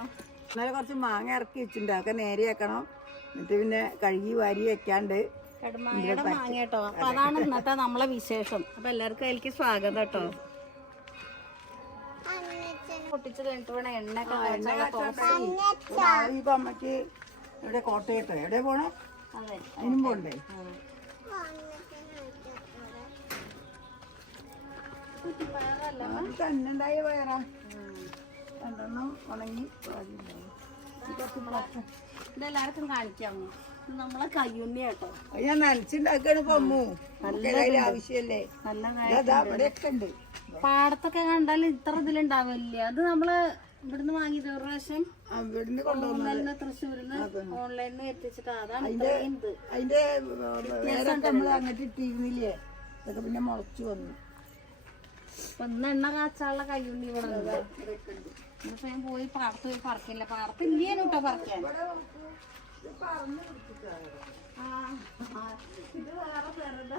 ഇന്നലെ കുറച്ച് മാങ്ങ ഇറക്കി വെച്ചിട്ടുണ്ട്. അതൊക്കെ നേരെയാക്കണം. എന്നിട്ട് പിന്നെ കഴുകി വാരി വെക്കാണ്ട് കടുമാങ്ങയുടെ മാങ്ങ കേട്ടോ അപ്പൊ അതാണ് ഇന്നത്തെ നമ്മളെ വിശേഷം. അപ്പൊ എല്ലാവർക്കും എനിക്ക് സ്വാഗതം കേട്ടോ. പൊട്ടിച്ച് കഴിഞ്ഞിട്ട് വേണം എണ്ണ ഇപ്പൊ അമ്മയ്ക്ക് എവിടെ കോട്ടയത്തോ. എവിടെ പോണേ? അതെ. അതിനും പോണ്ടേ? തന്നെ ഉണ്ടായ പയറാ രണ്ടെണ്ണം ഉണങ്ങി. ഇതെല്ലാവർക്കും കാണിക്കാമോ? നമ്മളെ കയ്യുണ്ണി കേട്ടോ ഞാൻ നനച്ചുണ്ടാക്കാണ് പമ്മു അമ്മു. ആവശ്യല്ലേ? നല്ല ഉണ്ട്. പാടത്തൊക്കെ കണ്ടാൽ ഇത്ര ഇതിലുണ്ടാവില്ല? അത് നമ്മൾ ഇവിടുന്ന് വാങ്ങിയത് ഒരു പ്രാവശ്യം ഇവിടുന്ന് തൃശ്ശൂരിന്ന് ഓൺലൈനിൽ എത്തിച്ചിട്ട് അതാണ് അതിന്റെ നമ്മൾ അങ്ങോട്ട് ഇട്ടിരുന്നില്ലേ? അതൊക്കെ പിന്നെ മുളച്ചു വന്നു. ഇന്ന് എണ്ണ കാച്ചാനുള്ള കയ്യുണ്ണി ഇവിടെ ഉണ്ട്. ഇന്നിപ്പോ ഞാൻ പോയി പാടത്ത് പോയി പറക്കില്ല. പാടത്ത് ഇല്ലേനു കേട്ടോ പറക്കാൻ. ഇത് വേറെ ചെറുതാ.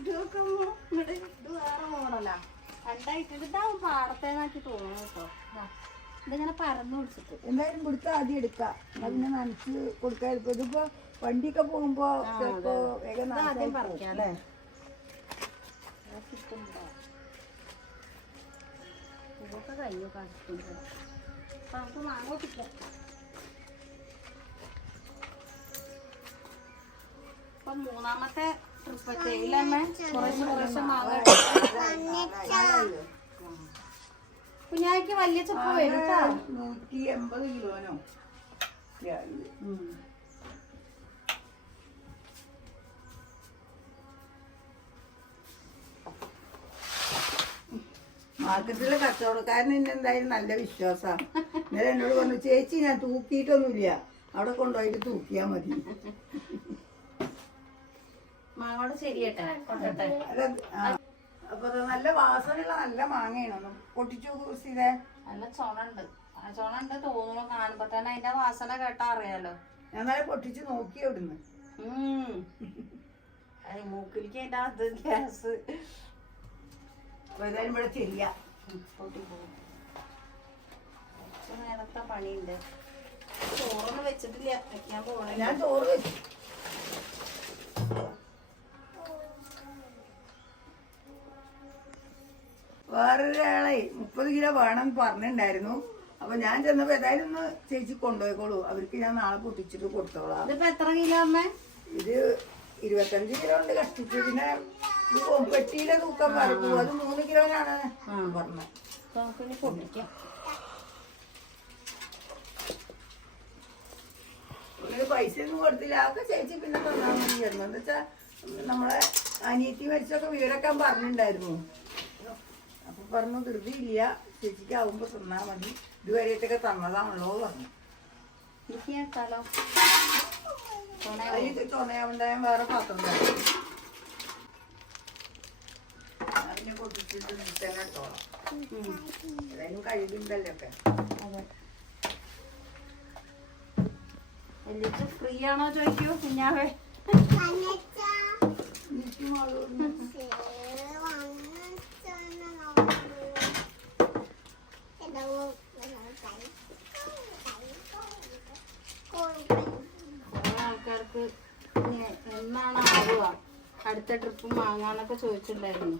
ഇത് നോക്കുമ്പോ ഇങ്ങട് ഇത് വേറെ മോഡലാ. രണ്ടായിട്ട് ഇതാവും പാടത്തേന്നാക്കി തോന്നുന്നു കേട്ടോ ഇതിങ്ങനെ പരന്നു പിടിച്ചിട്ട്. എന്തായാലും കൊടുത്ത ആദ്യം എടുക്കാം. അതിനെ നനച്ച് കൊടുക്കാൻ ഇപ്പൊ ഇതിപ്പോ വണ്ടിയൊക്കെ പോകുമ്പോ ചിലപ്പോ വേഗം ആദ്യം പറിക്കാം അല്ലേ? ഇതൊക്കെ കഴിഞ്ഞു കടുത്തുണ്ട് അപ്പൊ നമുക്ക് മാങ്ങ പൊട്ടിക്കാം അപ്പൊ മൂന്നാമത്തെ ട്രിപ്പ് തേയിലമ്മ കുറേശ്ശെ കുറേശ്ശെ മാങ്ങ കുഞ്ഞാക്ക് വലിയ ചുപ്പ് വരും നൂറ്റി എൺപത് കിലോനോ? മാർക്കറ്റിലെ കച്ചവടക്കാരൻ എന്നെ എന്തായാലും നല്ല വിശ്വാസമാണ്. ഇന്നലെ എന്നോട് പറഞ്ഞു ചേച്ചി ഞാൻ തൂക്കിയിട്ടൊന്നുമില്ല. അവിടെ കൊണ്ടുപോയിട്ട് തൂക്കിയാ മതി. മാങ്ങോട് ശരിയട്ടെ. അപ്പൊ നല്ല വാസനയുള്ള നല്ല മാങ്ങയാണ്. പൊട്ടിച്ചു കുറിച്ചിതേ നല്ല ചുണുണ്ട്. ആ ചുണുണ്ട് തോന്നുന്നു കാണുമ്പോ തന്നെ അതിന്റെ വാസന കേട്ടാ അറിയാലോ. ഞാൻ നല്ല പൊട്ടിച്ചു നോക്കി അവിടുന്ന് മൂക്കിലേക്ക് അതിന്റെ അത് ഗ്യാസ്. ഏതായാലും ഇവിടെ ചെരിയ പൊട്ടിപ്പോകും കുറച്ച് നേരത്തെ പണിയുണ്ട്? ചോറൊന്നും വെച്ചിട്ടില്ല. വെക്കാൻ പോകണേ ഞാൻ ചോറ് വെച്ചു വേറൊരാളെ മുപ്പത് കിലോ വേണം പറഞ്ഞിട്ടുണ്ടായിരുന്നു. അപ്പൊ ഞാൻ ചെന്നപ്പോ ഏതായാലും ഒന്ന് ചേച്ചി കൊണ്ടുപോയിക്കോളൂ. അവർക്ക് ഞാൻ നാളെ പൊട്ടിച്ചിട്ട് കൊടുത്തോളാം. ഇതിപ്പോ എത്ര കിലോ അമ്മ? ഇത് ഇരുപത്തഞ്ച് കിലോ ഉണ്ട് കഷ്ടിച്ച്. പിന്നെ പെട്ടിയിലെ തൂക്കം പറഞ്ഞു അത് മൂന്ന് കിലോനാണ് പറഞ്ഞത്. നമുക്കിനി പൊട്ടിക്കാം. ഒരു പൈസ ഒന്നും കൊടുത്തില്ല. അതൊക്കെ ചേച്ചി പിന്നെ തന്നാൽ മതി. എന്താ വെച്ചാ നമ്മളെ അനിയത്തി മരിച്ചൊക്കെ വിവരക്കാൻ പറഞ്ഞിട്ടുണ്ടായിരുന്നു അപ്പൊ പറഞ്ഞു ധൃതിയില്ല ചേച്ചിക്ക് ആവുമ്പോ തന്നാ മതി. ഇതുവരെയൊക്കെ തന്നതാണല്ലോ പറഞ്ഞു. തുണയാവുണ്ടായ വേറെ പാത്രം തരാം. അതിനെ പൊട്ടിച്ചിട്ട് തന്നെ എടുത്തോളാം ഏതായാലും കഴിവുണ്ടല്ലോ ഒക്കെ എന്നിട്ട് ഫ്രീ ആണോ ചോദിക്കൂ? കുഞ്ഞാവേ. ആൾക്കാർക്ക് എന്നാണ് ആവുക? അടുത്ത ട്രിപ്പ് വാങ്ങാന്നൊക്കെ ചോദിച്ചിട്ടുണ്ടായിരുന്നു.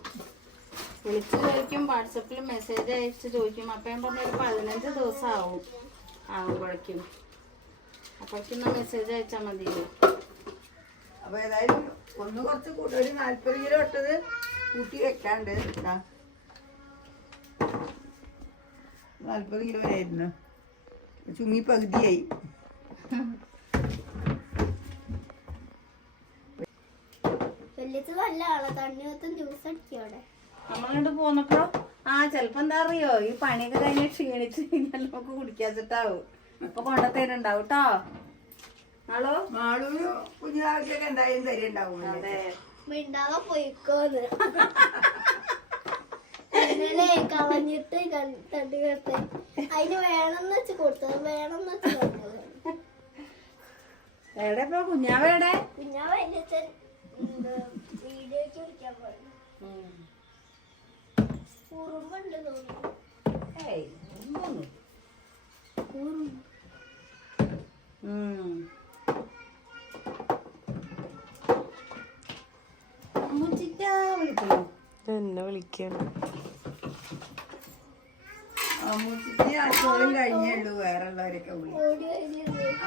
വിളിച്ച് ചോദിക്കും വാട്സപ്പിൽ മെസ്സേജ് അയച്ച് ചോദിക്കും. അപ്പം ഞാൻ പറഞ്ഞ ഒരു പതിനഞ്ച് ദിവസം ആവും ആവുമ്പോഴേക്കും അപ്പോഴേക്കും മെസ്സേജ് അയച്ചാൽ മതിയല്ലോ. അപ്പോൾ ഏതായാലും ഒന്ന് കുറച്ച് കൂട്ടി ഒരു നാൽപ്പത് കിലോ ഇട്ടത് കൂട്ടി വെക്കാണ്ട്. നാൽപ്പത് കിലോ ആയിരുന്നു. ചുങ്ങി പകുതിയായി. വലിയത് നല്ല തണ്ണി തണ്ണിമത്തം ജ്യൂസ് അടിക്കോടെ നമ്മളിങ്ങോട്ട് പോന്നപ്പോ ആ ചെലപ്പോ എന്താ അറിയോ ഈ പണിയൊക്കെ കഴിഞ്ഞ് ക്ഷീണിച്ച് കഴിഞ്ഞാൽ നമുക്ക് കുടിക്കാച്ചിട്ടാവും അപ്പൊ കൊണ്ടത്തേരുണ്ടാവും കേട്ടോ ഹലോ മാളൂര് കുഞ്ഞാവശ്യമൊക്കെ എന്തായാലും തരുണ്ടാവും അതെ. മിണ്ടാതെ പോയിക്കോന്ന്. ഇന്നലെ കളഞ്ഞിട്ട് തണ്ടി കേട്ട്. അതിന് വേണമെന്ന് വെച്ച് കൊടുത്തത് വേണമെന്ന് വെച്ച് കൊടുത്തത്. എവിടെ ഇപ്പൊ വീഡിയോ വൈകിട്ട് വീഡിയോക്ക് വിളിക്കാൻ പറഞ്ഞു ഉറുമ്പുണ്ട് തോന്നുന്നു. ഏയ് ഒന്നൊന്നും ഉം. അമ്മൂച്ചിക്കാ വിളിക്കുന്നു എന്നെ വിളിക്കണം. അമ്മൂച്ചിക്ക് അച്ചോളം കഴിഞ്ഞേ ഉള്ളൂ വേറെ ഉള്ളവരൊക്കെ വിളി. ഓടി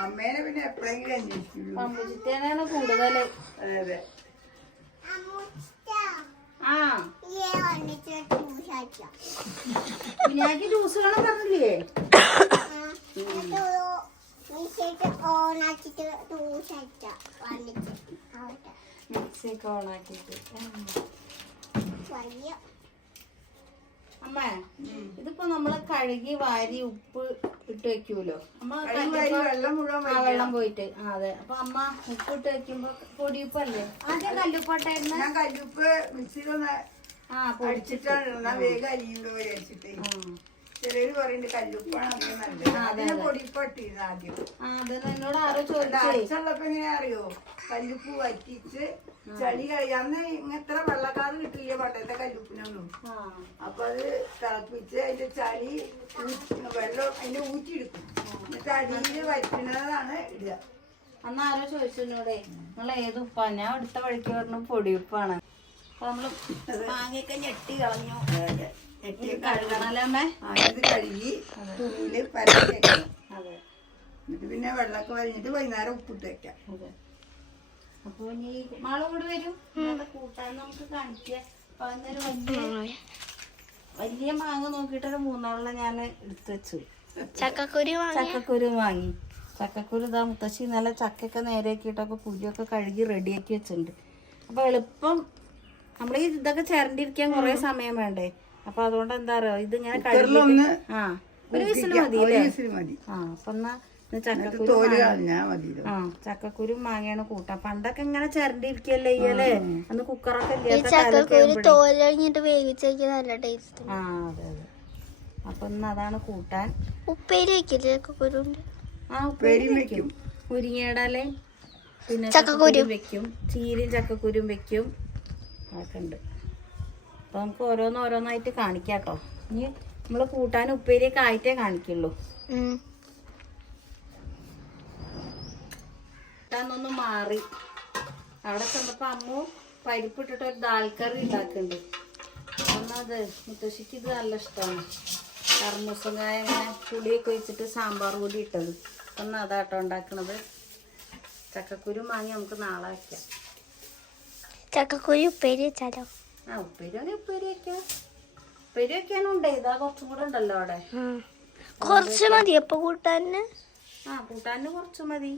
അമ്മേനെ പിന്നെ എപ്പോഴെങ്കിലും അന്വേഷിക്കുള്ളൂ. അമ്മൂച്ചിത്തേനാണ് കൂടുതൽ. അതെ അതെ ആ വിനായക്ക് ജ്യൂസ് വേണം പറഞ്ഞില്ലേ? ഓണാക്കിട്ട് അമ്മ ഇതിപ്പോ നമ്മൾ കഴുകി വാരി ഉപ്പ് ഇട്ട് വെക്കൂലോ? അമ്മ വെള്ളം മുഴുവൻ വെള്ളം പോയിട്ട്. അതെ. അപ്പൊ അമ്മ ഉപ്പ് ഇട്ട് വെക്കുമ്പോ പൊടിയുപ്പല്ലേ? ആദ്യം കല്ലുപ്പാട്ടായിരുന്നു ഞാൻ കല്ലുപ്പ് പൊടിച്ചിട്ട് അടിച്ചിട്ടാണ്. വേഗം അരിയുണ്ടോ വിചാരിച്ചിട്ട്. ചിലര് പറയുന്നുണ്ട് കല്ലുപ്പാണ് അധികം നല്ലത്. അതിനെ പൊടിപ്പട്ടിരുന്നു ആദ്യം. എന്നോട് ആരോ അരച്ചുള്ളപ്പോ എങ്ങനെയാ അറിയോ? കല്ലുപ്പ് വറ്റിച്ച് ചളി കഴിയാന്ന് അന്ന് ഇങ്ങനത്തെ വെള്ളക്കാറ് കിട്ടില്ല പണ്ടത്തെ കല്ലുപ്പിനൊന്നും? അപ്പൊ അത് തിളപ്പിച്ച് അതിന്റെ ചളി വെള്ളം അതിന്റെ ഊറ്റിയെടുക്കും. എന്നിട്ട് അടിയിൽ വറ്റുന്നതാണ് ഇടുക. അന്ന് ആരോ ചോദിച്ചു എന്നോടേ നിങ്ങൾ ഏത് ഉപ്പാ? ഞാൻ അടുത്ത വഴിക്ക് പറഞ്ഞ പൊടിയുപ്പാണ്. നമ്മൾ മാങ്ങയൊക്കെ ഞെട്ടി കളഞ്ഞു. ഇനി കഴുകണല്ലേ അമ്മേ? ഇത് കഴുകി തുണിയിൽ പരത്തി വെക്കണം. അതെ. എന്നിട്ട് പിന്നെ വെള്ളമൊക്കെ വരിഞ്ഞിട്ട് വൈകുന്നേരം ഉപ്പിട്ട് വെക്കാം. അപ്പോൾ അപ്പൊ ഇനി മാൾ കൂടെ വരും. കൂട്ടാൻ നമുക്ക് കാണിക്കാം. അന്നേരം വലിയ വലിയ മാങ്ങ നോക്കിയിട്ടൊരു മൂന്നാളെ ഞാൻ എടുത്തു വെച്ചു. ചക്കക്കുരു ചക്കക്കുരു വാങ്ങി. ചക്കക്കുരു ഇതാ മുത്തശ്ശി നല്ല ചക്കയൊക്കെ നേരെയാക്കിയിട്ടൊക്കെ കുരിയൊക്കെ കഴുകി റെഡിയാക്കി വെച്ചിട്ടുണ്ട്. അപ്പൊ എളുപ്പം നമ്മൾ ഇതൊക്കെ ചേരണ്ടിരിക്കാൻ കുറെ സമയം വേണ്ടേ? അപ്പൊ അതുകൊണ്ട് എന്താ പറയാ ഇത് കഴുകി ആ ഒരു വിസിൽ മതി ഒരു അല്ലേ? മതി. ആ അപ്പൊ എന്നാ ചക്കക്കുരു മാങ്ങയാണ് കൂട്ടാ. പണ്ടൊക്കെ ഇങ്ങനെ ചിരണ്ടിരിക്കല്ലേ ചെയ്യല്ലേ അന്ന് കുക്കറൊക്കെ ആ അതെ അതെ. അപ്പൊ ഇന്ന് അതാണ് കൂട്ടാൻ. ഉപ്പേരി വെക്കില്ലേ ചക്കക്കുരുണ്ട് ആ ഉപ്പേരി വെക്കും. മുരിങ്ങയുടെ പിന്നെ ചക്കക്കുരു. ചക്കക്കുരും വെക്കും. ചീരയും ചക്കക്കുരും വെക്കും. അതൊക്കെ ഉണ്ട് അപ്പൊ നമുക്ക് ഓരോന്ന് ഓരോന്നായിട്ട് കാണിക്കാം കേട്ടോ ഇനി നമ്മൾ കൂട്ടാൻ ഉപ്പേരിയൊക്കെ ആയിട്ടേ കാണിക്കുള്ളൂ. കൂട്ടാന്നൊന്ന് മാറി. അവിടെ ചെന്നപ്പോ അമ്മു പരിപ്പിട്ടിട്ട് ഒരു ദാൽക്കറി ഉണ്ടാക്കുന്നുണ്ട്. ഒന്നത് മുത്തശ്ശിക്ക് ഇത് നല്ല ഇഷ്ടമാണ്. കർമ്മൂസം കായ ഇങ്ങനെ പുളിയൊക്കെ വെച്ചിട്ട് സാമ്പാർ പൊടി ഇട്ടത്. ഒന്ന് അതാട്ടോ ഉണ്ടാക്കണത്. ചക്കക്കുരു വാങ്ങി നമുക്ക് നാളെ വയ്ക്കാം ചക്കക്കുരു ഉപ്പേരി വെച്ചാലോ? ആ ഉപ്പേരി ആണെങ്കിൽ ഉപ്പേരി വെക്കാം. ഉപ്പേരി ഇതാ കുറച്ചും കൂടെ ഉണ്ടല്ലോ അവിടെ. കുറച്ച് മതി. അപ്പൊ കൂട്ടാന് ആ കൂട്ടാന് കുറച്ച് മതി.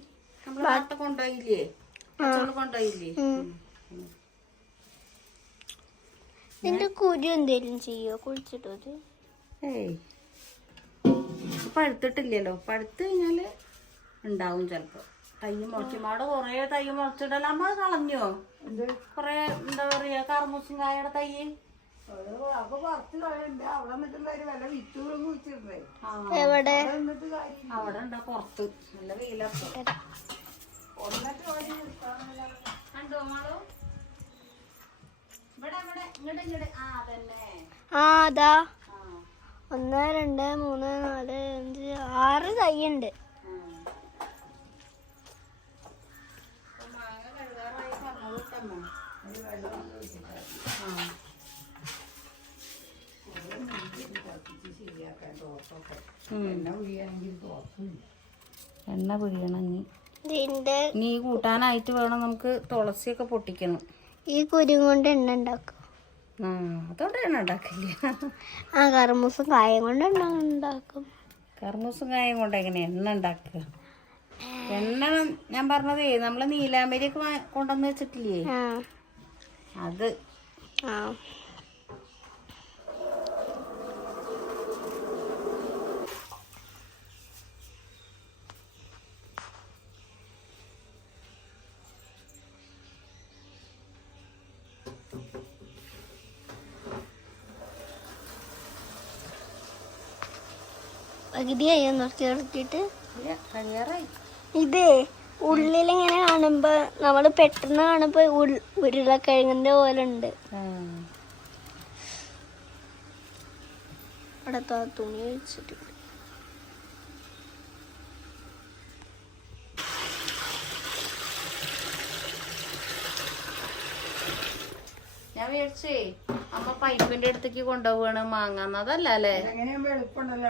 നമ്മൾ നാട്ടെ കൊണ്ടുപോയില്ലേ? കൊണ്ടുപോയില്ലേ. നിന്റെ കുരു എന്തേലും ചെയ്യോ? കുഴിച്ചിട്ടത് ഏയ്. പഴുത്തിട്ടില്ലല്ലോ. പഴുത്ത് കഴിഞ്ഞാൽ ഉണ്ടാവും ചിലപ്പോ. തൈ മുളച്ചുമാട് കൊറേ തൈ മുളച്ചിടല അമ്മ കളഞ്ഞോ? കൊറേ എന്താ പറയാ കർമ്മൂസും കായയുടെ തൈ? എവിടെ? അവിടെ അവിടെ പുറത്ത്. നല്ല വഴി കണ്ടോ മാളോ? ഒന്ന് രണ്ട് മൂന്ന് നാല് അഞ്ച് ആറ് തൈ ആ. എണ്ണ പിഴിയണം ഇനി. ഇതിന്റെ ഇനി ഈ കൂട്ടാനായിട്ട് വേണം നമുക്ക് തുളസിയൊക്കെ പൊട്ടിക്കണം. ഈ കുരു കൊണ്ട് എണ്ണ ഉണ്ടാക്കും. ആ അതോടെ എണ്ണ ഉണ്ടാക്കില്ല. ആ കർമ്മൂസം കായം കൊണ്ട് എണ്ണ ഉണ്ടാക്കും. കർമ്മൂസും കായം കൊണ്ട് എങ്ങനെ എണ്ണ ഉണ്ടാക്കുക? എണ്ണ ഞാൻ പറഞ്ഞതേ നമ്മൾ നീലാമ്പരിയൊക്കെ കൊണ്ടുവന്ന് വെച്ചിട്ടില്ലേ? അത്. പകുതിയായി? നിർത്തി ഇല്ല, കഴിയാറായി ഇത് ഉള്ളിലിങ്ങനെ കാണുമ്പോ നമ്മൾ പെട്ടെന്ന് കാണുമ്പോ ഉരുളക്കിഴങ്ങിന്റെ പോലെ ഉണ്ട് തുണി ഞാൻ വിചാരിച്ചേ അമ്മ പൈപ്പിന്റെ അടുത്തേക്ക് കൊണ്ടുപോവാണ് മാങ്ങാന്ന് അതല്ല അല്ലേ?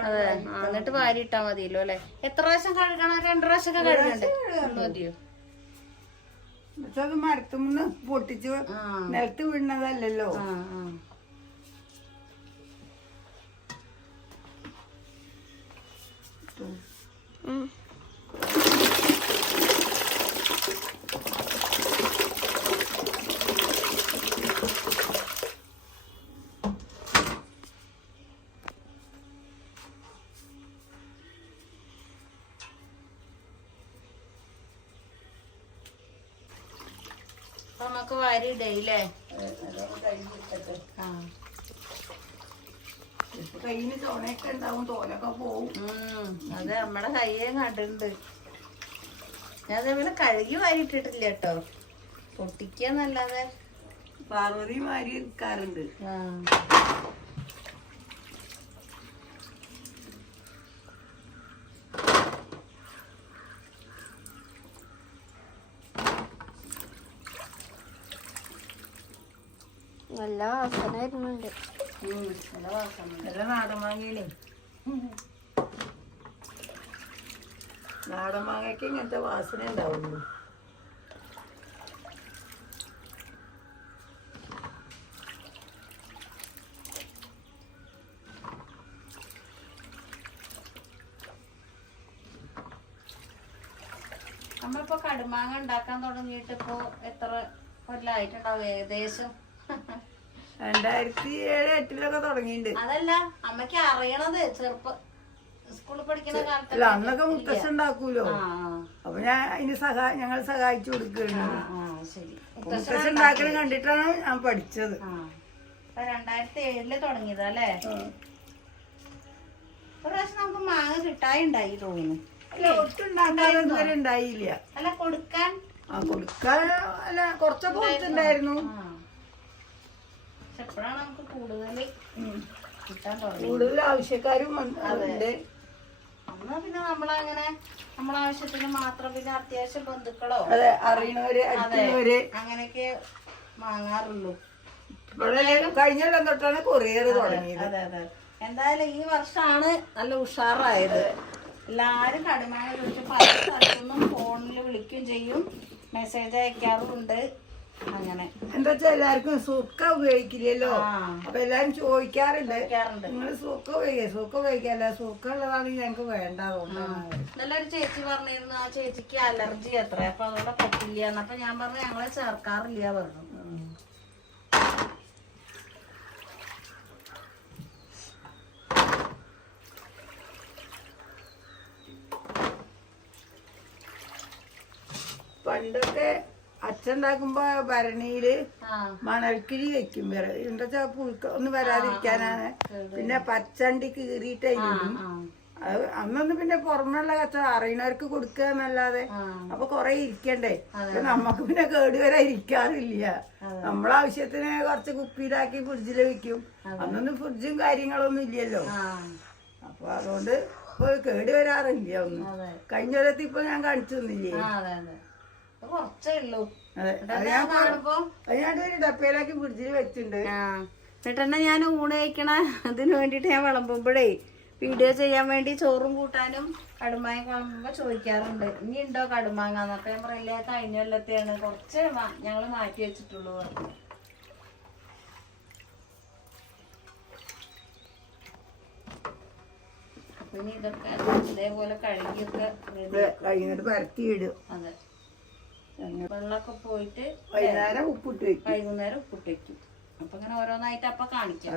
അതെ എന്നിട്ട് വാരി ഇട്ടാ മതിയല്ലോ അല്ലെ? എത്ര പ്രാവശ്യം കഴുകണം? രണ്ടു പ്രാവശ്യം ഒക്കെ കഴുകണ്ടേ മതിയോ? അത് മരത്തുനിന്ന് പൊട്ടിച്ച് നിലത്ത് വീണതല്ലല്ലോ. ആ അപ്പൊ നമുക്ക് വാരി ഇടയില്ലേ ആ കയ്യിന് തോണയൊക്കെ ഉണ്ടാവും തോലൊക്കെ പോവും. അത് നമ്മടെ കയ്യേ കണ്ടിട്ടുണ്ട് ഞാൻ അതേപോലെ കഴുകി വാരിട്ടിട്ടില്ല കേട്ടോ പൊട്ടിക്കാന്നല്ലാതെ പാർവതിമാരി നിൽക്കാറുണ്ട് ആ. നല്ല വാസന വരുന്നുണ്ട് നല്ല വാസന. നല്ല നാടൻ മാങ്ങയില്ലേ നാടൻ മാങ്ങയ്ക്ക് ഇങ്ങനത്തെ വാസന ഉണ്ടാവുള്ളൂ. നമ്മളിപ്പോ കടുമാങ്ങ ഉണ്ടാക്കാൻ തുടങ്ങിയിട്ട് ഇപ്പോ എത്ര കൊല്ലായിട്ടുണ്ടാവും? ഏകദേശം രണ്ടായിരത്തി ഏഴ് എട്ടിലൊക്കെ തുടങ്ങിയിട്ടുണ്ട്. അതല്ല അമ്മയ്ക്ക് അറിയണത് ചെറുപ്പ സ്കൂളിൽ പഠിക്കുന്ന അല്ല കാലത്ത് അന്നൊക്കെ മുത്തശ്ശ ഉണ്ടാക്കൂലോ? അപ്പൊ ഞാൻ അതിന് സഹായ ഞങ്ങൾ സഹായിച്ചു കൊടുക്കുകയാണ്. മുത്തശ്ശ ഉണ്ടാക്കണ കണ്ടിട്ടാണ് ഞാൻ പഠിച്ചത്. രണ്ടായിരത്തി ഏഴിൽ തുടങ്ങിയത് അല്ലേ. ഒരു പ്രാവശ്യം നമുക്ക് മാങ്ങ കിട്ടായി തോന്നുന്നു. അല്ല ഒട്ടും ഉണ്ടാക്കാതെ ഇതുവരെ ഉണ്ടായില്ല. അല്ല കൊടുക്കാൻ? ആ കൊടുക്കാൻ അല്ല കുറച്ചൊക്കെ കൊടുത്തിട്ടുണ്ടായിരുന്നു. ആ എപ്പോഴാണ് നമുക്ക് കൂടുതൽ കിട്ടാൻ തുടങ്ങി. കൂടുതൽ ആവശ്യക്കാരും വന്ന് ഉണ്ട്. അന്ന് പിന്നെ നമ്മളങ്ങനെ നമ്മളെ ആവശ്യത്തിന് മാത്രം പിന്നെ അത്യാവശ്യം ബന്ധുക്കളോ അതെ അറിയണവര് അടുത്തുള്ളവര്. അങ്ങനെയൊക്കെ വാങ്ങാറുള്ളൂ. ഇവിടെ കഴിഞ്ഞ കൊല്ലം തൊട്ടാണ് കൊറിയർ തുടങ്ങിയത്. അതെ അതെ. എന്തായാലും ഈ വർഷമാണ് നല്ല ഉഷാറായത്. എല്ലാരും കടുമാങ്ങ ചോദിച്ചു പല സ്ഥലത്തുനിന്നും ഫോണിൽ വിളിക്കുകയും ചെയ്യും. മെസ്സേജ് അയക്കാറുമുണ്ട് അങ്ങനെ. എന്താ എല്ലാവർക്കും സുക്ക ഉപയോഗിക്കില്ലല്ലോ? അപ്പൊ എല്ലാരും ചോദിക്കാറുണ്ട്. അയക്കാറുണ്ട് നിങ്ങൾ സുക്ക ഉപയോഗിക്കുക സുക്ക ഉപയോഗിക്കല്ല സുക്ക ഉള്ളതാണെങ്കിൽ ഞങ്ങക്ക് വേണ്ട നല്ലൊരു ചേച്ചി പറഞ്ഞിരുന്നു ആ ചേച്ചിക്ക് അലർജി അത്ര അപ്പൊ അതോടെ പൊക്കില്ല അപ്പൊ ഞാൻ പറഞ്ഞു ഞങ്ങളെ ചേർക്കാറില്ല പറഞ്ഞു. പണ്ടൊക്കെ അച്ഛൻ ഉണ്ടാക്കുമ്പോ ഭരണിയിൽ മണൽക്കിഴി വെക്കും വേറെ. എന്താ വെച്ചാ പുഴുക്ക ഒന്നും വരാതിരിക്കാനാണ്. പിന്നെ പച്ചണ്ടി കീറിയിട്ട് അതിലിടും. അത് അന്നൊന്നും പിന്നെ പുറമെയുള്ള കച്ചവടം അറിയണവർക്ക് കൊടുക്കുക എന്നല്ലാതെ അപ്പൊ കൊറേ ഇരിക്കണ്ടേ? അപ്പൊ നമ്മക്ക് പിന്നെ കേടുവരെ ഇരിക്കാറില്ല. നമ്മളെ ആവശ്യത്തിന് കുറച്ച് കുപ്പിയിലാക്കി ഫ്രിഡ്ജിൽ വെക്കും. അന്നൊന്നും ഫ്രിഡ്ജും കാര്യങ്ങളൊന്നും ഇല്ലല്ലോ. അപ്പൊ അതുകൊണ്ട് ഇപ്പൊ കേടി വരാറില്ല ഒന്നും. കഴിഞ്ഞ കൊല്ലത്ത് ഇപ്പൊ ഞാൻ കാണിച്ചു തന്നില്ലേ? കുറച്ചേ ഉള്ളൂ ഒരു ഡപ്പയിലാക്കി ഫ്രിഡ്ജിൽ വെച്ചിട്ടുണ്ട്. എന്നിട്ടെന്നെ ഞാൻ ഊണ് കഴിക്കണ അതിന് വേണ്ടിട്ട് ഞാൻ വിളമ്പുമ്പോഴേ വീഡിയോ ചെയ്യാൻ വേണ്ടി ചോറും കൂട്ടാനും കടുമാങ്ങ വിളമ്പുമ്പോ ചോദിക്കാറുണ്ട്. ഇനി ഉണ്ടോ കടുമാങ്ങ എന്നൊക്കെ ഞാൻ പറയില്ല കഴിഞ്ഞ കൊല്ലത്തെയാണ്. കുറച്ച് ഞങ്ങൾ ഞങ്ങൾ മാറ്റി വെച്ചിട്ടുള്ളൂ പറഞ്ഞു. അപ്പൊ ഇനി ഇതൊക്കെ ഇതേപോലെ കഴുകിയൊക്കെ. കഴിഞ്ഞിട്ട് പരത്തിയിടും. അതെ. വെള്ളമൊക്കെ പോയിട്ട് വൈകുന്നേരം ഉപ്പിട്ട് വെക്കും. വൈകുന്നേരം ഉപ്പിട്ട് വെക്കും. അപ്പൊ ഇങ്ങനെ ഓരോന്നായിട്ട് അപ്പൊ കാണിക്കാം.